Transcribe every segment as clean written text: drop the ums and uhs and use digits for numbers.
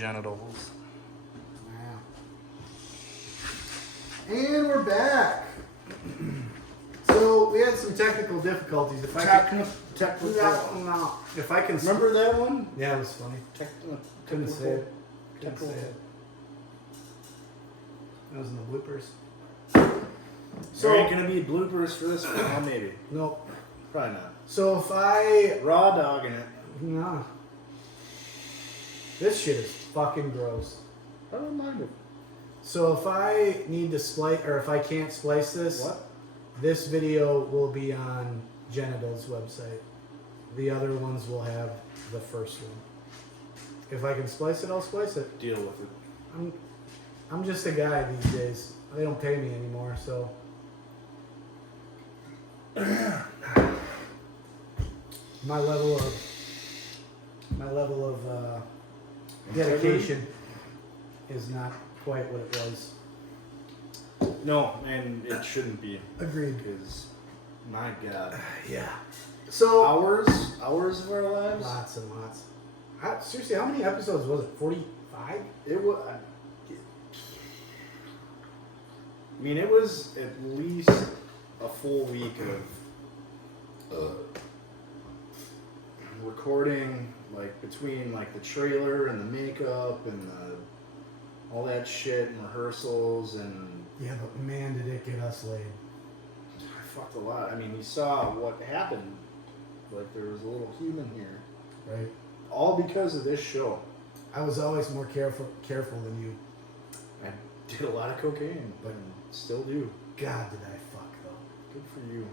genitals. Wow. And we're back. So we had some technical difficulties. If I can Remember that one? Yeah, it was funny. Couldn't say it. Couldn't say it. That was in the bloopers. So there ain't gonna be bloopers for this one. Well, maybe. Nope. Probably not. So if I raw dogging it. No. This shit is fucking gross. I don't mind it. So if I need to splice, or if I can't splice this, this video will be on Genital's website. The other ones will have the first one. If I can splice it, I'll splice it. Deal with it. I'm just a guy these days. They don't pay me anymore, so. My level of dedication is not quite what it was. No, and it shouldn't be. Agreed. Because, my God. Yeah. So hours of our lives. Lots and lots. Seriously, how many episodes was it? 45? It was. I mean, it was at least a full week of recording, like between like the trailer and the makeup and all that shit and rehearsals and. Yeah, but man, did it get us laid. I fucked a lot. I mean, you saw what happened. Like there was a little human here, right? All because of this show. I was always more careful than you. I did a lot of cocaine, but still do. God, did I fuck though. Good for you.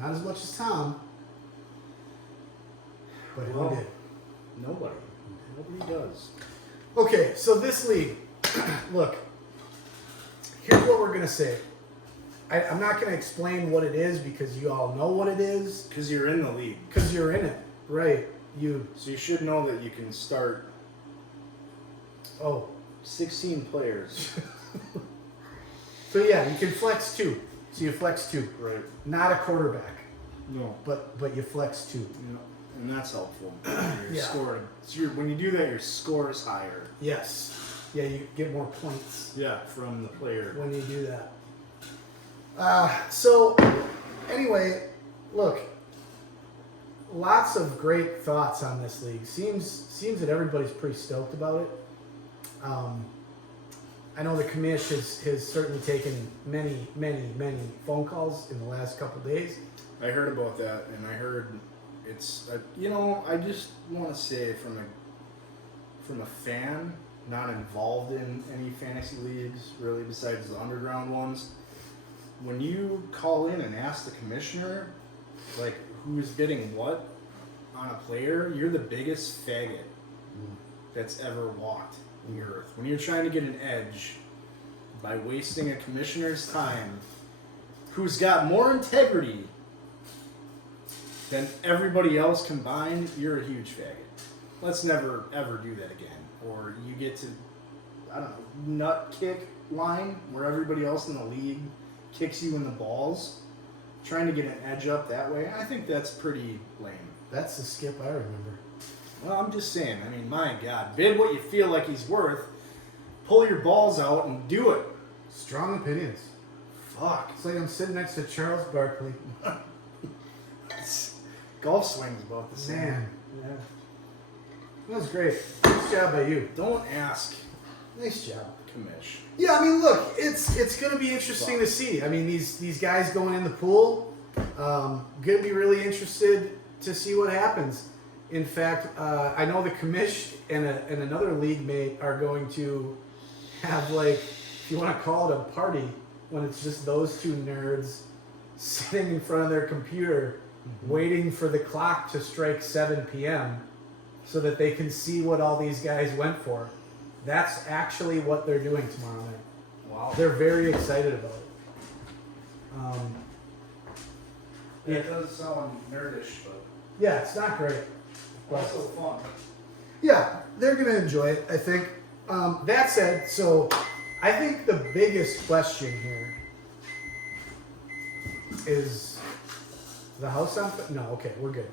Not as much as Tom. But well, who did? Nobody does. Okay, so this league, look, here's what we're going to say. I'm not going to explain what it is because you all know what it is. Because you're in the league. Because you're in it, right. So you should know that you can start 16 players. So yeah, you can flex 2. So you flex 2. Right. Not a quarterback. No. But you flex 2. Yeah. And that's helpful. Yeah. Scoring. So when you do that, your score is higher. Yes. Yeah, you get more points. Yeah, from the player. When you do that. So, anyway, look. Lots of great thoughts on this league. Seems that everybody's pretty stoked about it. I know the commish has certainly taken many phone calls in the last couple of days. I heard about that, and I heard it's I just want to say from a fan not involved in any fantasy leagues really besides the underground ones, when you call in and ask the commissioner like who's bidding what on a player, you're the biggest faggot that's ever walked the earth. When you're trying to get an edge by wasting a commissioner's time who's got more integrity than everybody else combined, you're a huge faggot. Let's never ever do that again. Or you get to, I don't know, nut kick line where everybody else in the league kicks you in the balls, trying to get an edge up that way. I think that's pretty lame. That's the skip I remember. Well, I'm just saying, I mean, my God, bid what you feel like he's worth, pull your balls out and do it. Strong opinions. Fuck. It's like I'm sitting next to Charles Barkley. Golf swing's about the same. Man. Yeah. That was great. Nice job by you. Don't ask. Nice job. Commish. Yeah, I mean, look, it's going to be interesting to see. I mean, these guys going in the pool, going to be really interested to see what happens. In fact, I know the commish and another league mate are going to have, like, if you want to call it a party, when it's just those two nerds sitting in front of their computer waiting for the clock to strike 7 p.m. so that they can see what all these guys went for. That's actually what they're doing tomorrow night. Wow. They're very excited about it. Yeah, it does sound nerdish, but yeah, it's not great. But also fun. yeah, they're going to enjoy it, I think. That said, so I think the biggest question here is the house on... No, okay, we're good.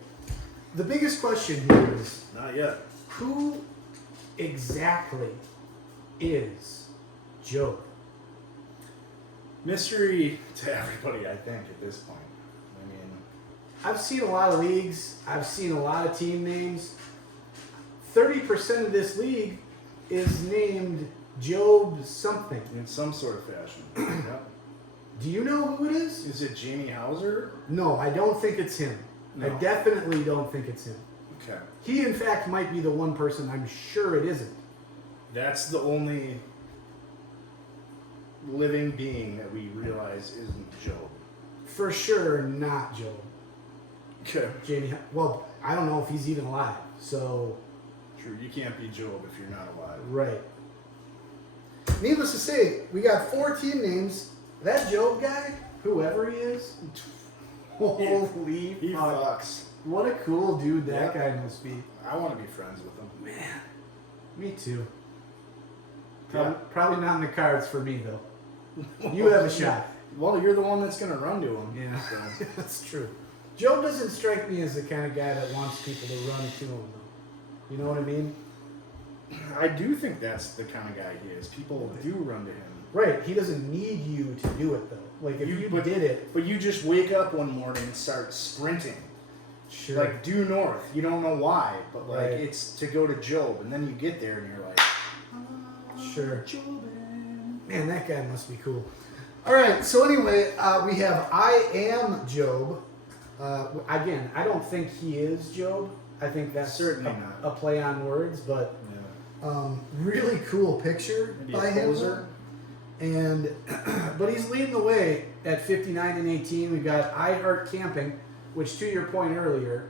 The biggest question here is... Not yet. Who exactly is Job? Mystery to everybody, I think, at this point. I mean, I've seen a lot of leagues. I've seen a lot of team names. 30% of this league is named Job something. in some sort of fashion. Yep. Do you know who it is? Is it Jamie Hauser? No, I don't think it's him. No. I definitely don't think it's him. Okay. He, in fact, might be the one person I'm sure it isn't. That's the only living being that we realize isn't Job. For sure, not Job. Okay. Jamie. Well, I don't know if he's even alive. So, True. You can't be Job if you're not alive. right. Needless to say, we got 4 team names. That Job guy, whoever he is, holy He fuck. fucks. What a cool dude that Yep. guy must be. I want to be friends with him. Man, me too. Yeah. Probably not in the cards for me, though. You have a shot. Well, you're the one that's going to run to him. Yeah, So. that's true. Job doesn't strike me as the kind of guy that wants people to run to him, though. You know what I mean? I do think that's the kind of guy he is. People do run to him. Right. He doesn't need you to do it, though. Like, if you did it... But you just wake up one morning and start sprinting. Sure. Like, due north. You don't know why, but, like, Right. it's to go to Job. And then you get there and you're like... Sure. Jobin. Man, that guy must be cool. All right. So, anyway, we have I Am Job. Again, I don't think he is Job. I think that's Certainly a, not. a play on words, but Yeah. really cool picture Maybe by a him. poser. And but he's leading the way at 59 and 18. We've got I Heart Camping, which to your point earlier,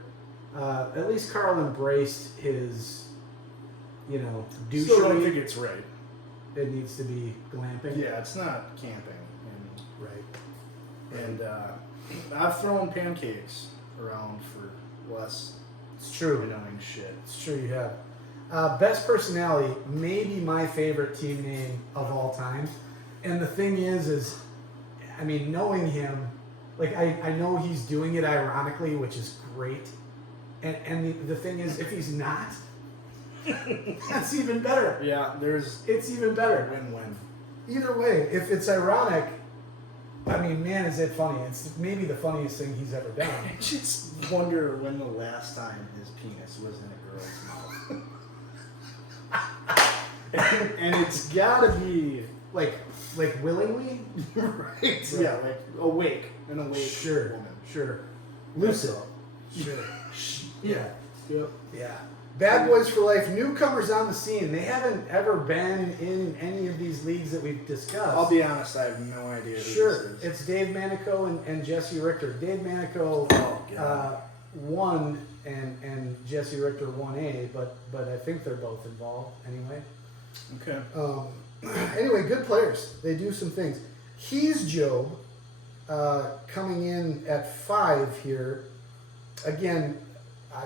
at least Carl embraced his, douchery. Still don't think it's right. It needs to be glamping. Yeah, it's not camping. Right. And I've thrown pancakes around for less It's true. annoying shit. It's true you have. Best personality, maybe my favorite team name of all time. And the thing is, I mean, knowing him, like, I know he's doing it ironically, which is great. And the thing is, if he's not, that's even better. Yeah, there's It's even better. win-win. Either way, if it's ironic, I mean, man, is it funny. It's maybe the funniest thing he's ever done. I just wonder when the last time his penis was in a girl's mouth. And it's gotta be Like willingly? right. Yeah, like awake, an awake Sure, woman. sure. Lucid. Sure. Yeah. Yep. Yeah. Bad Boys for Life, newcomers on the scene. They haven't ever been in any of these leagues that we've discussed. I'll be honest, I have no idea who Sure. this is. It's Dave Manico and Jesse Richter. Dave Manico Oh, God. won and Jesse Richter 1A, but I think they're both involved anyway. Okay. Anyway, good players. They do some things. He's Job, coming in at 5 here. Again, I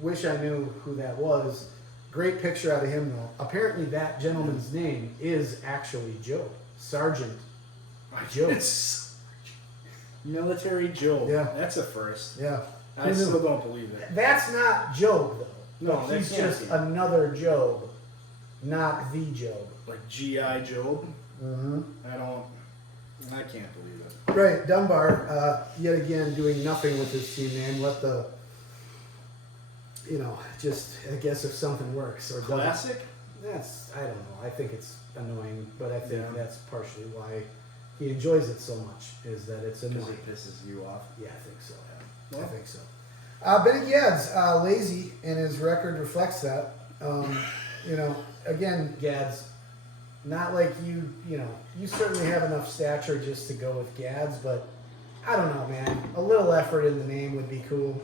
wish I knew who that was. Great picture out of him, though. Apparently, that gentleman's name is actually Job. Sergeant Job. It's Military Joe. Yeah. That's a first. Yeah. I Who knew? still don't believe it. That's not Job, though. No, But that he's can't just be. another Job, not the Job. Like G.I. Job. Mm-hmm. I can't believe it. Right, Dunbar, yet again doing nothing with his team name. Let the, just, I guess if something works or doesn't. Classic? I don't know. I think it's annoying, but I think Yeah. that's partially why he enjoys it so much, is that it's Because annoying. it pisses you off. Yeah, I think so. Well. I think so. Benny Gads, lazy, and his record reflects that. Again, Gads, not like you certainly have enough stature just to go with Gads, but I don't know, man. A little effort in the name would be cool.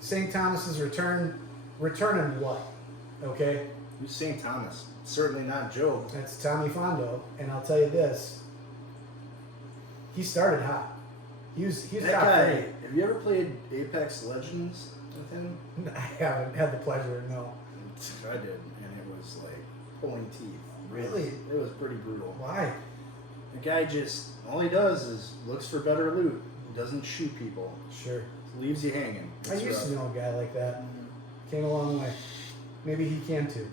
St. Thomas's returning what? Okay? Who's St. Thomas? Certainly not Job. That's Tommy Fondo, and I'll tell you this. He started hot. He was That top guy, 3. have you ever played Apex Legends with him? I haven't had the pleasure, no. I did, and it was like pulling teeth. Really? It was pretty brutal. Why? The guy just, all he does is looks for better loot. He doesn't shoot people. Sure. Leaves you hanging. I used to know a guy like that. Mhm. Came a long way. Maybe he can too.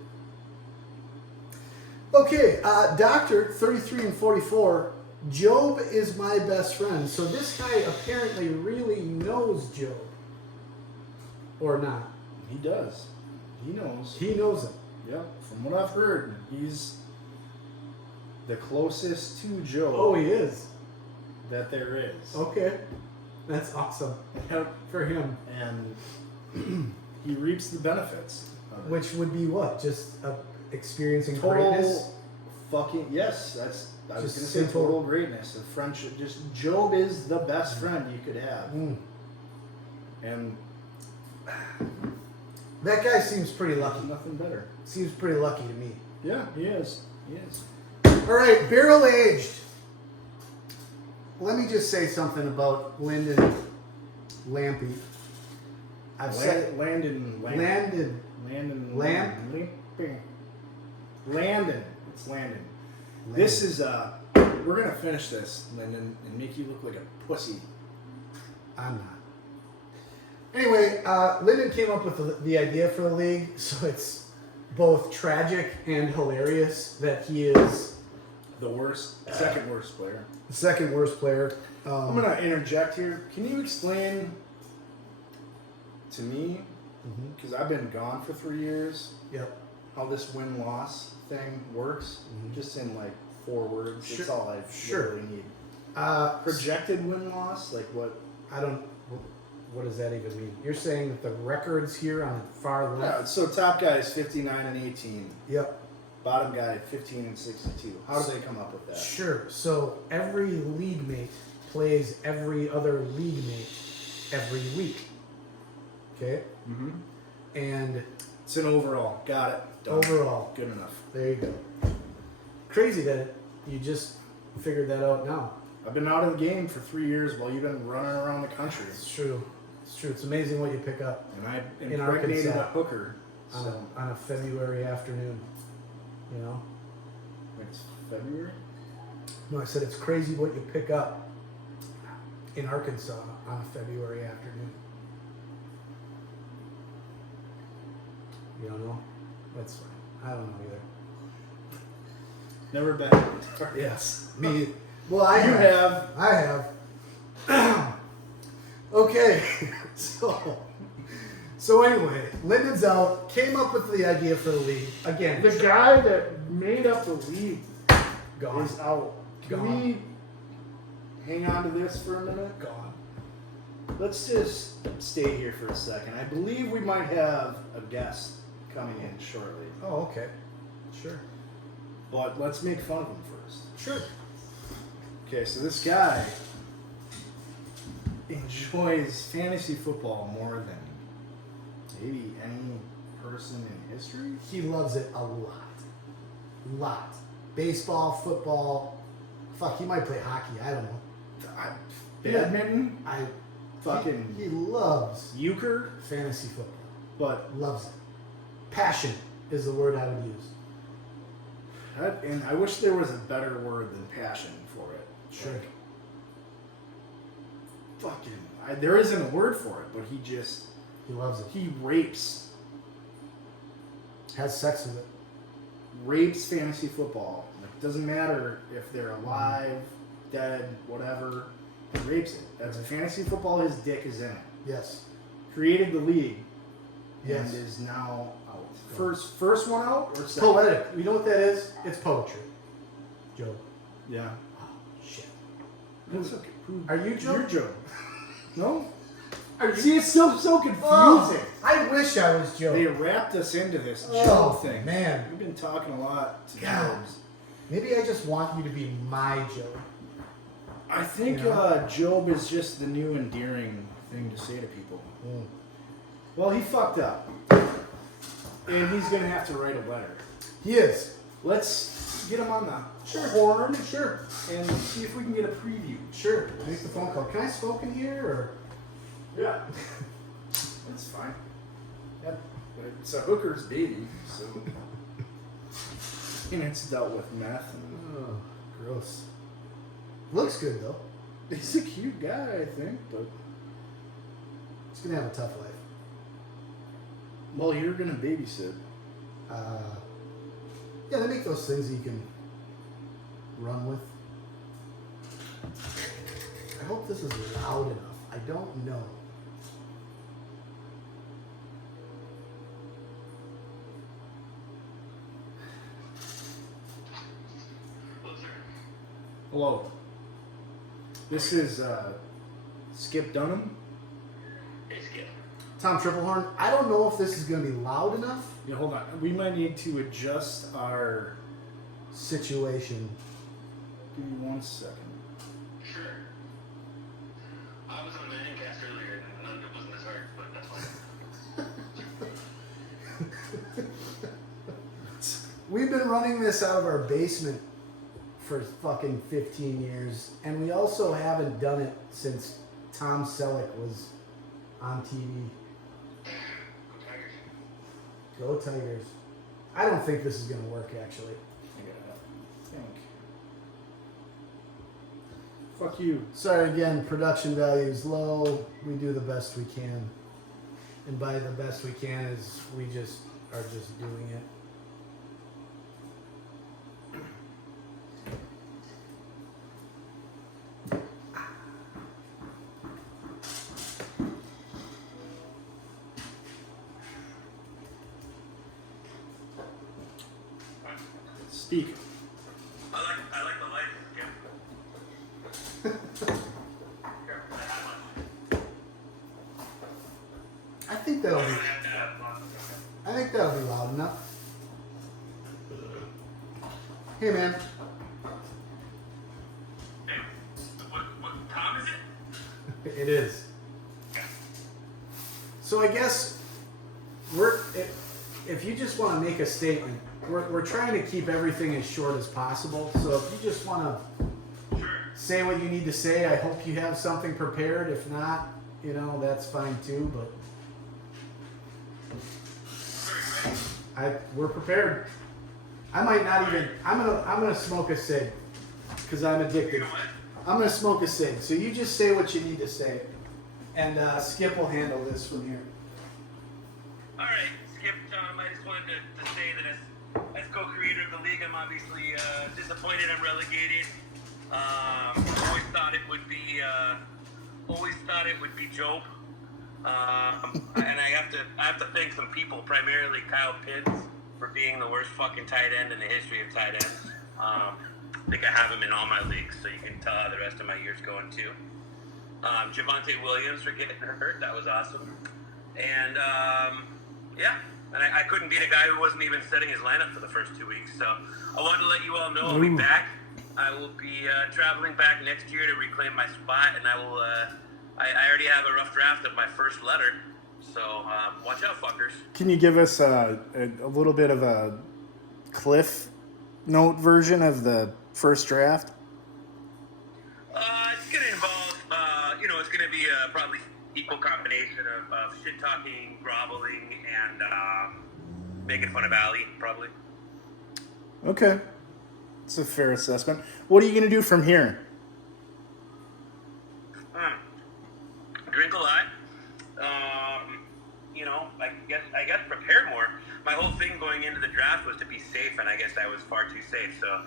Okay, Doctor 33 and 44. Job is my best friend. So this guy apparently really knows Job, or not? He does. He knows. He knows him. Yep. From what I've heard, he's the closest to Job. Oh, he is. That there is. Okay, that's awesome. Yep. For him. And he reaps the benefits of it. Which would be what? Just experiencing Total greatness? fucking yes. That's I was Just gonna say simple. total greatness of friendship. Just Job is the best friend you could have. And That guy seems pretty lucky. nothing better. Seems pretty lucky to me. Yeah, he is. He is. All right, barrel aged. Let me just say something about Lyndon Lampy. I've said Landon. Landon. Lamp? Landon. It's Landon. This is we're gonna finish this, Lyndon, and make you look like a pussy. I'm not. Anyway, Lyndon came up with the idea for the league, so it's both tragic and hilarious that he is The worst, second worst player. the second worst player. I'm gonna interject here. Can you explain to me, because I've been gone for 3 years, Yep. how this win-loss thing works? Just in like 4 words. Sure. That's all I Sure. really need. Projected. Projected win-loss, like what? I don't. What does that even mean? You're saying that the records here on the far left. Yeah, so top guy is 59 and 18. Yep. Bottom guy 15 and 62. How do they come up with that? Sure. So every league mate plays every other league mate every week. Okay. Mm-hmm. And It's an overall. Got it. Done. overall, Good enough. there you go. Crazy that you just figured that out now. I've been out of the game for 3 years while you've been running around the country. It's true. It's true. It's amazing what you pick up And I In impregnated Arkansas. a hooker. on, So on a February afternoon. You know? it's February? No, I said it's crazy what you pick up in Arkansas on a February afternoon. You don't know? That's fine. I don't know either. Never been. Yes. Me. Well, I You have. have. I have. Okay. So anyway, Lyndon's out. Came up with the idea for the league again. The guy that made up the league Gone. is out. Can Gone. we hang on to this for a minute? Gone. Let's just stay here for a second. I believe we might have a guest coming in shortly. Oh, okay. Sure. But let's make fun of him first. Sure. Okay, so this guy enjoys fantasy football more than maybe any person in history. He loves it a lot. Lot. Baseball, football. Fuck, he might play hockey. I don't know. Badminton, I fucking He loves euchre, fantasy football. but Loves it. Passion is the word I would use. and I wish there was a better word than passion for it. Sure. Like, there isn't a word for it, but He loves it. he rapes Has sex with it. fantasy football. Like, it doesn't matter if they're alive, dead, whatever. He rapes it. That's fantasy football. His dick is in it. Yes. Created the league. Yes. And is now out. First one out or second? Poetic. You know what that is? It's poetry. Joe. Yeah. Oh, shit. That's okay. Are you Joe? You're Joe. No? Are you? See, it's so confusing. Oh, I wish I was Joe. They wrapped us into this Joe Oh, thing. man. We've been talking a lot to God. Jobs. Maybe I just want you to be my Joe. I think You know? Job is just the new endearing thing to say to people. Mm. Well, he fucked up. And he's going to have to write a letter. He is. Let's get him on the Sure. horn Sure. and see if we can get a preview. Sure. Make the phone call. Can I smoke in here or? Yeah. That's fine. Yeah. It's a hooker's baby, so. And it's dealt with meth. And Oh, gross. Looks good though. he's a cute guy, I think, but. He's gonna have a tough life. Well, you're going to babysit. Yeah, they make those things you can run with. I hope this is loud enough. I don't know. Hello. This is Skip Dunham. Hey, Skip. Tom Triplehorn, I don't know if this is going to be loud enough. Yeah, hold on. We might need to adjust our Situation. Give me 1 second. Sure. I was on the Endcast earlier and it wasn't as hard, but that's fine. We've been running this out of our basement for fucking 15 years, and we also haven't done it since Tom Selleck was on TV. Go Tigers. Go Tigers. I don't think this is going to work, actually. I think. Fuck you. Sorry again, production value is low. We do the best we can. And by the best we can is we just are just doing it. Speak. I like the light, Skip. Here, I have one. I think that'll be. I have to have one. I think that'll be loud enough. Hey man. Hey, what time is it? It is. So I guess if you just want to make a statement, we're trying to keep everything as short as possible. So if you just want to Sure. say what you need to say, I hope you have something prepared. If not, that's fine too. But we're prepared. I might not even. I'm gonna smoke a cig because I'm addicted. You know what? I'm gonna smoke a cig. So you just say what you need to say, and Skip will handle this from here. All right, Skip. I just wanted to say that as co-creator of the league, I'm obviously disappointed I'm relegated. Always thought it would be Job. And I have to thank some people, primarily Kyle Pitts, for being the worst fucking tight end in the history of tight ends. I think I have him in all my leagues, so you can tell how the rest of my year's going too. Javonte Williams for getting hurt, that was awesome. And yeah, and I couldn't beat a guy who wasn't even setting his lineup for the first 2 weeks. So I wanted to let you all know I'll be back. I will be traveling back next year to reclaim my spot, and I will. I already have a rough draft of my first letter, so watch out, fuckers. Can you give us a little bit of a Cliff Note version of the first draft? It's going to involve, it's going to be a probably equal combination of shit-talking, groveling, and making fun of Allie, probably. Okay. It's a fair assessment. What are you going to do from here? Drink a lot. I guess prepare more. My whole thing going into the draft was to be safe, and I guess I was far too safe. So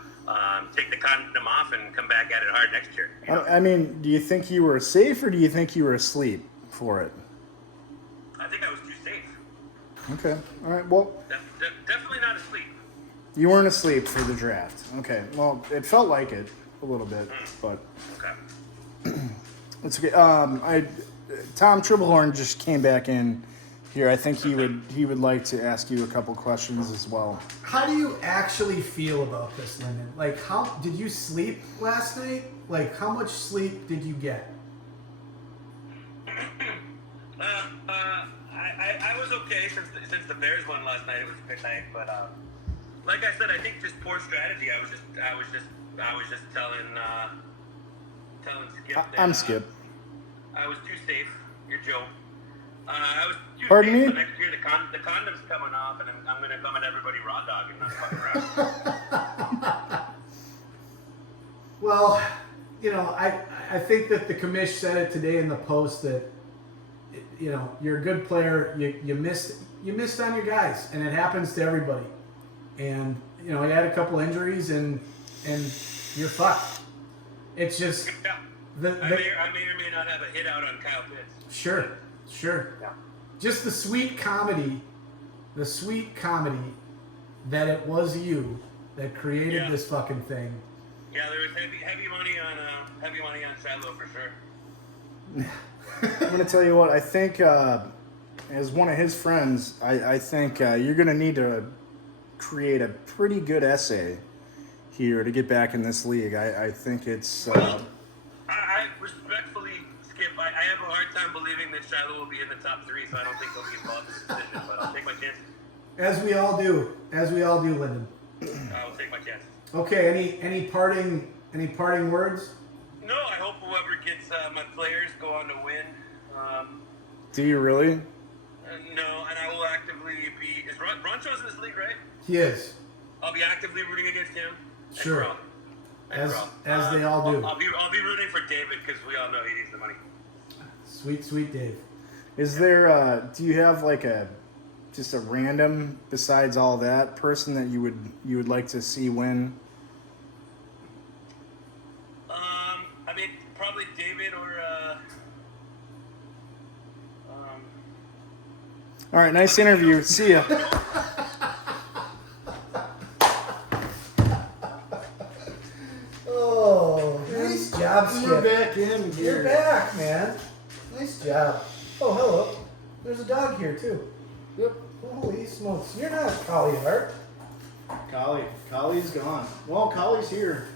take the condom off and come back at it hard next year. I mean, do you think you were safe or do you think you were asleep for it? I think I was too safe. Okay. All right. Well, Definitely not asleep. you weren't asleep for the draft. Okay. Well, it felt like it a little bit, but Okay. it's okay. Tom Triplehorn just came back in here. I think he would like to ask you a couple questions as well. How do you actually feel about this, Lyndon? Like, how did you sleep last night? Like, how much sleep did you get? I was okay since the Bears won last night. It was a good night, but like I said, I think just poor strategy. I was just telling Skip. That, I'm Skip. I was too safe. You're Joe. I was too Pardon safe. me? So next year the condom's coming off, and I'm gonna come at everybody raw dog and not fucking around. Well, I think that the commish said it today in the post that, you're a good player. You missed on your guys, and it happens to everybody. and you had a couple injuries, and you're fucked. It's just Yeah. I may or may not have a hit out on Kyle Pitts. Sure. Yeah. Just the sweet comedy that it was you that created this fucking thing. Yeah, there was heavy money on Sadlo for sure. I'm gonna tell you what. I think as one of his friends, I think you're gonna need to create a pretty good essay here to get back in this league. I think it's. Well, I respectfully, Skip. I have a hard time believing that Shiloh will be in the top 3, so I don't think he'll be involved in this decision. But I'll take my chances. As we all do, Lyndon. I'll take my chances. Okay. Any parting words? No, I hope whoever gets my players go on to win. Do you really? No, and I will actively be. Is Roncho's in this league, right? He is. I'll be actively rooting against him. Sure. And Rob. As they all do. I'll be rooting for David because we all know he needs the money. Sweet Dave. Is there? Do you have like just a random besides all that person that you would like to see win? I mean, probably David or. All right, nice interview. See ya. Oh, nice job, Skip. We're back in here. You're back, man. Nice job. Oh, hello. There's a dog here too. Yep. Holy smokes! You're not Collie Hart. Collie's gone. Well, Collie's here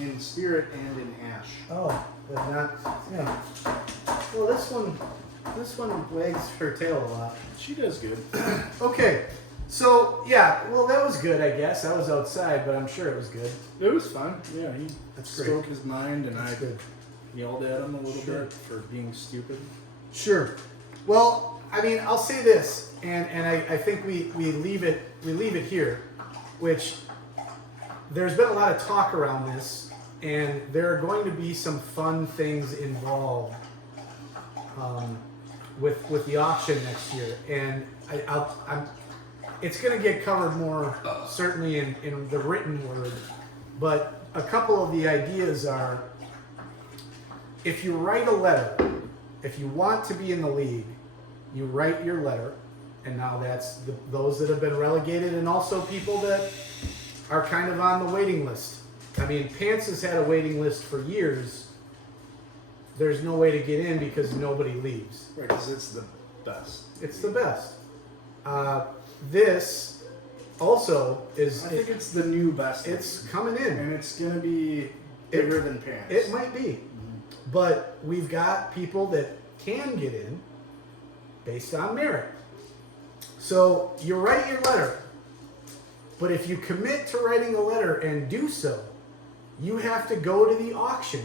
in spirit and in ash. Oh, but not. Yeah. Well, this one wags her tail a lot. She does good. Okay. So yeah, well that was good, I guess. I was outside, but I'm sure it was good. It was fun. Yeah, he That's spoke great. his mind, and That's I good. yelled at him a little Sure. bit for being stupid. Sure. Well, I mean, I'll say this, and I think we leave it here, which there's been a lot of talk around this, and there are going to be some fun things involved with the auction next year, and it's going to get covered more certainly in the written word, but a couple of the ideas are, if you write a letter, if you want to be in the league, you write your letter, and now that's those that have been relegated, and also people that are kind of on the waiting list. I mean, Pants has had a waiting list for years. There's no way to get in because nobody leaves. Right, because it's the best. It's the best. This also is. I think it's the new best. It's coming in. and it's gonna be bigger than Pants. It might be. But we've got people that can get in based on merit. So you write your letter, but if you commit to writing a letter and do so, you have to go to the auction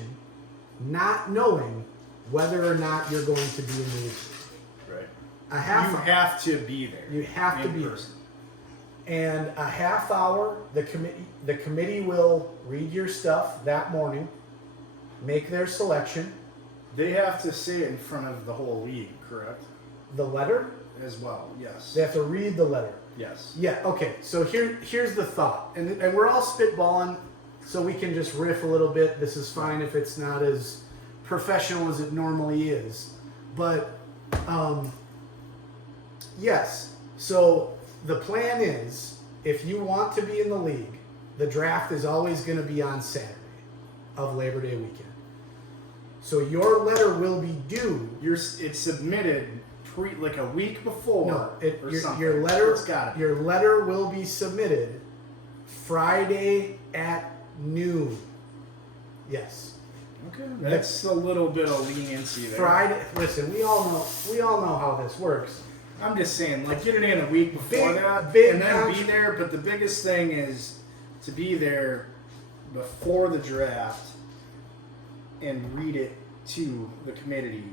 not knowing whether or not you're going to be in the league. Right. You have to be there. You have to in be there. person. And a half hour, the committee will read your stuff that morning, make their selection. They have to say it in front of the whole league, correct? The letter, As well, yes. they have to read the letter. Yes. Yeah, okay. So here's the thought. And we're all spitballing, so we can just riff a little bit. This is fine if it's not as professional as it normally is. But, yes. So the plan is, if you want to be in the league, the draft is always going to be on Saturday of Labor Day weekend. So your letter will be due. It's submitted like a week before. No, or something. your letter. It's got it. Your letter will be submitted Friday at noon. Yes. Okay. That's a little bit of leniency there. Friday. Listen, we all know how this works. I'm just saying, like, get it in a week before that, big and then be there. But the biggest thing is to be there before the draft and read it to the committee,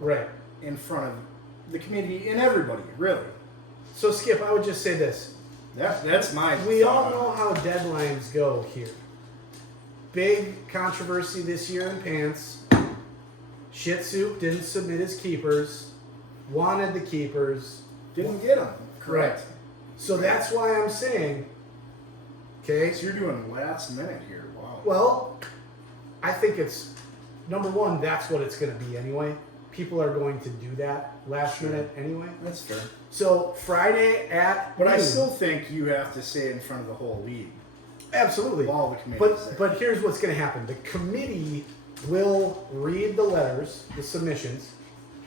Right. in front of the committee and everybody, really. So Skip, I would just say this. That's my. We all thought. know how deadlines go here. Big controversy this year in Pants. Shit Soup didn't submit his keepers. Wanted the keepers. Didn't get them. Correct. So that's why I'm saying, okay. So you're doing last minute here. Wow. Well, I think it's number one. That's what it's going to be anyway. People are going to do that last minute anyway. That's fair. So Friday at But I noon. still think you have to say it in front of the whole league. Absolutely. All the committees. But here's what's going to happen. The committee will read the letters, the submissions,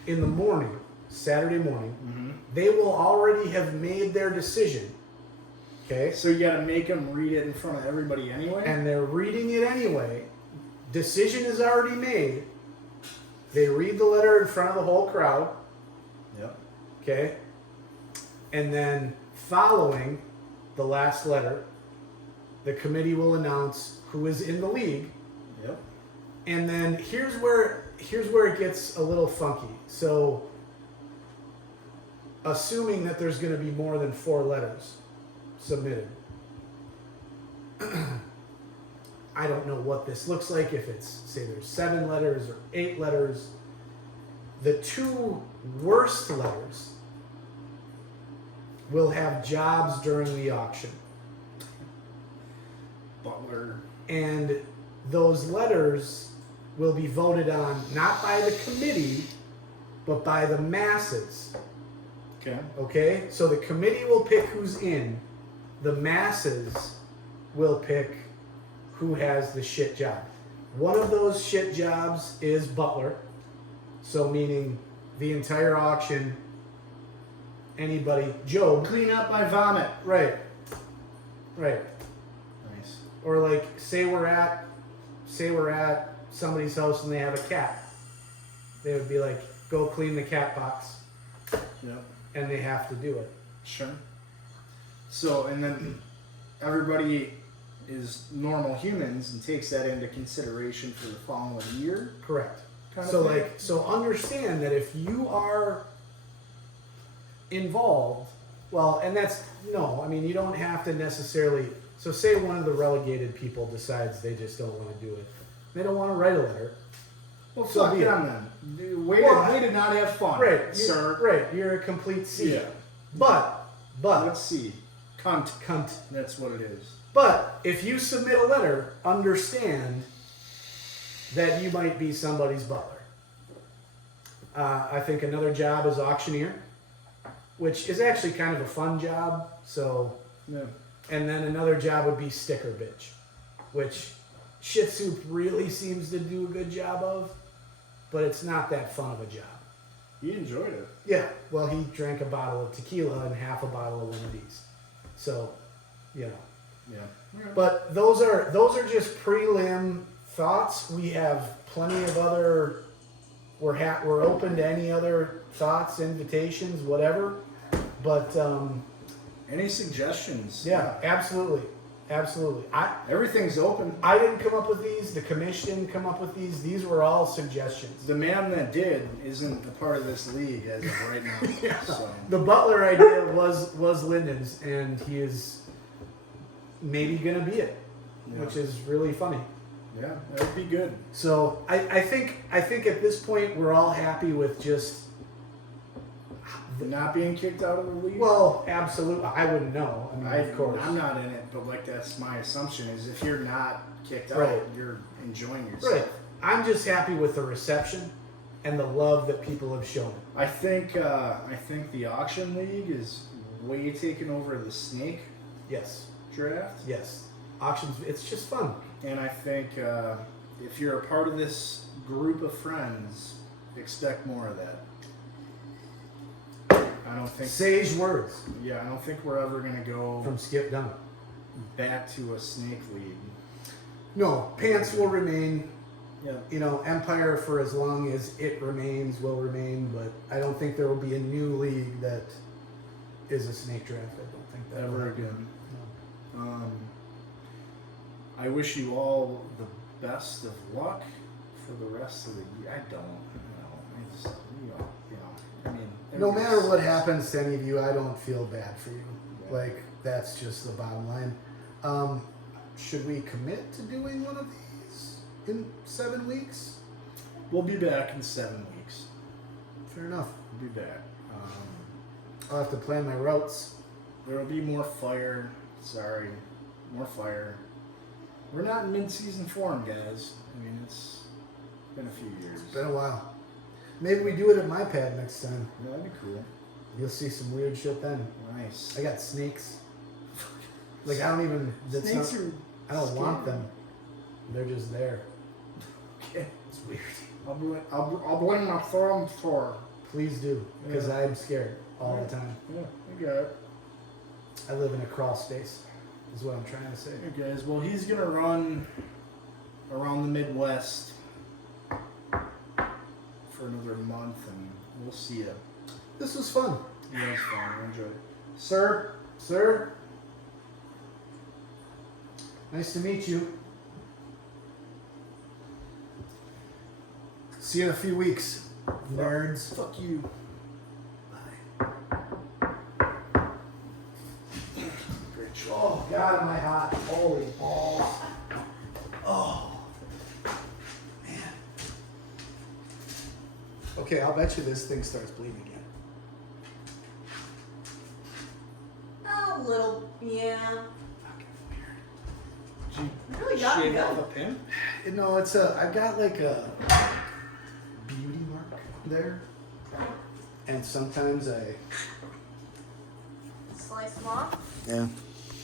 in the morning, Saturday morning. Mm-hmm. They will already have made their decision. Okay? So you got to make them read it in front of everybody anyway? And they're reading it anyway. Decision is already made. They read the letter in front of the whole crowd. Yep. Okay? And then following the last letter, the committee will announce who is in the league. Yep. And then here's where it gets a little funky. So assuming that there's going to be more than 4 letters submitted. I don't know what this looks like, if it's, say there's 7 letters or 8 letters. The 2 worst letters will have jobs during the auction. Butler. And those letters will be voted on not by the committee, but by the masses. Okay. Okay? So the committee will pick who's in. The masses will pick who has the shit job. One of those shit jobs is Butler. So meaning the entire auction, anybody, Job. Clean up my vomit. Right. Right. Nice. Or like say we're at somebody's house and they have a cat. They would be like, go clean the cat box. Yep. And they have to do it. Sure. So, and then everybody is normal humans and takes that into consideration for the following year. Correct. Kind of So thing? so understand that if you are involved, well, and that's, no, I mean, you don't have to necessarily, so say one of the relegated people decides they just don't want to do it. They don't want to write a letter. Well, So fuck be it. them then. Way to not have fun, Right, sir. Right, you're a complete C. Yeah. But, Let's see. Cunt. cunt. That's what it is. But if you submit a letter, understand that you might be somebody's butler. I think another job is auctioneer, which is actually kind of a fun job. So, Yeah. and then another job would be sticker bitch, which Shit Soup really seems to do a good job of, but it's not that fun of a job. He enjoyed it. Yeah, well, he drank a bottle of tequila and half a bottle of one of these, so you know. Yeah. But those are just prelim thoughts. We have plenty of other. We're open to any other thoughts, invitations, whatever. But Any suggestions? yeah, absolutely. Everything's open. I didn't come up with these. The commission didn't come up with these. These were all suggestions. The man that did isn't a part of this league as of right now. Yeah. So. The Butler idea was Lyndon's, and he is maybe gonna be it, Yeah. which is really funny. Yeah, that would be good. So I think at this point we're all happy with just. Not being kicked out of the league? Well, absolutely. I wouldn't know. I mean, of course. I'm not in it, but like that's my assumption is if you're not kicked out, Right. you're enjoying yourself. Right. I'm just happy with the reception and the love that people have shown. I think the auction league is way taken over the snake Yes. draft, Yes. Auctions. It's just fun. and I think if you're a part of this group of friends, expect more of that. I don't think. Sage words Yeah, I don't think we're ever gonna go from Skip Dunn. back to a snake league. No, pants will remain. Yeah. You know, Empire for as long as it remains will remain, but I don't think there will be a new league that is a snake draft. I don't think that will Ever happen. again. No. I wish you all the best of luck for the rest of the year. I don't, I just, I mean. No matter what happens to any of you, I don't feel bad for you. Yeah. Like, that's just the bottom line. Should we commit to doing one of these in 7 weeks? We'll be back in 7 weeks. Fair enough. We'll be back. I'll have to plan my routes. There will be more fire. Sorry, more fire. We're not in mid-season form, guys. I mean, it's been a few years. It's been a while. Maybe we do it at my pad next time. Yeah, that'd be cool. You'll see some weird shit then. Nice. I got snakes. Like I don't even. That's Snakes not, are I don't want scary. them. They're just there. Okay. It's weird. I'll blame my thumbs for. Please do, because Yeah. I'm scared all the time. Yeah, I got it. I live in a crawl space. Is what I'm trying to say. Okay, guys. Well, he's gonna run around the Midwest for another month, and we'll see ya. This was fun, Yeah, it was fun. I enjoyed it. Sir, sir. Nice to meet you. See you in a few weeks, nerds. fuck you. Bye. Oh God, am I hot? Holy balls! Oh man. Okay, I'll bet you this thing starts bleeding again. A little, yeah. Fucking weird. Did you Really got me shave good. off a pin? No, it's I've got like a beauty mark there, and sometimes I. Slice them off. Yeah.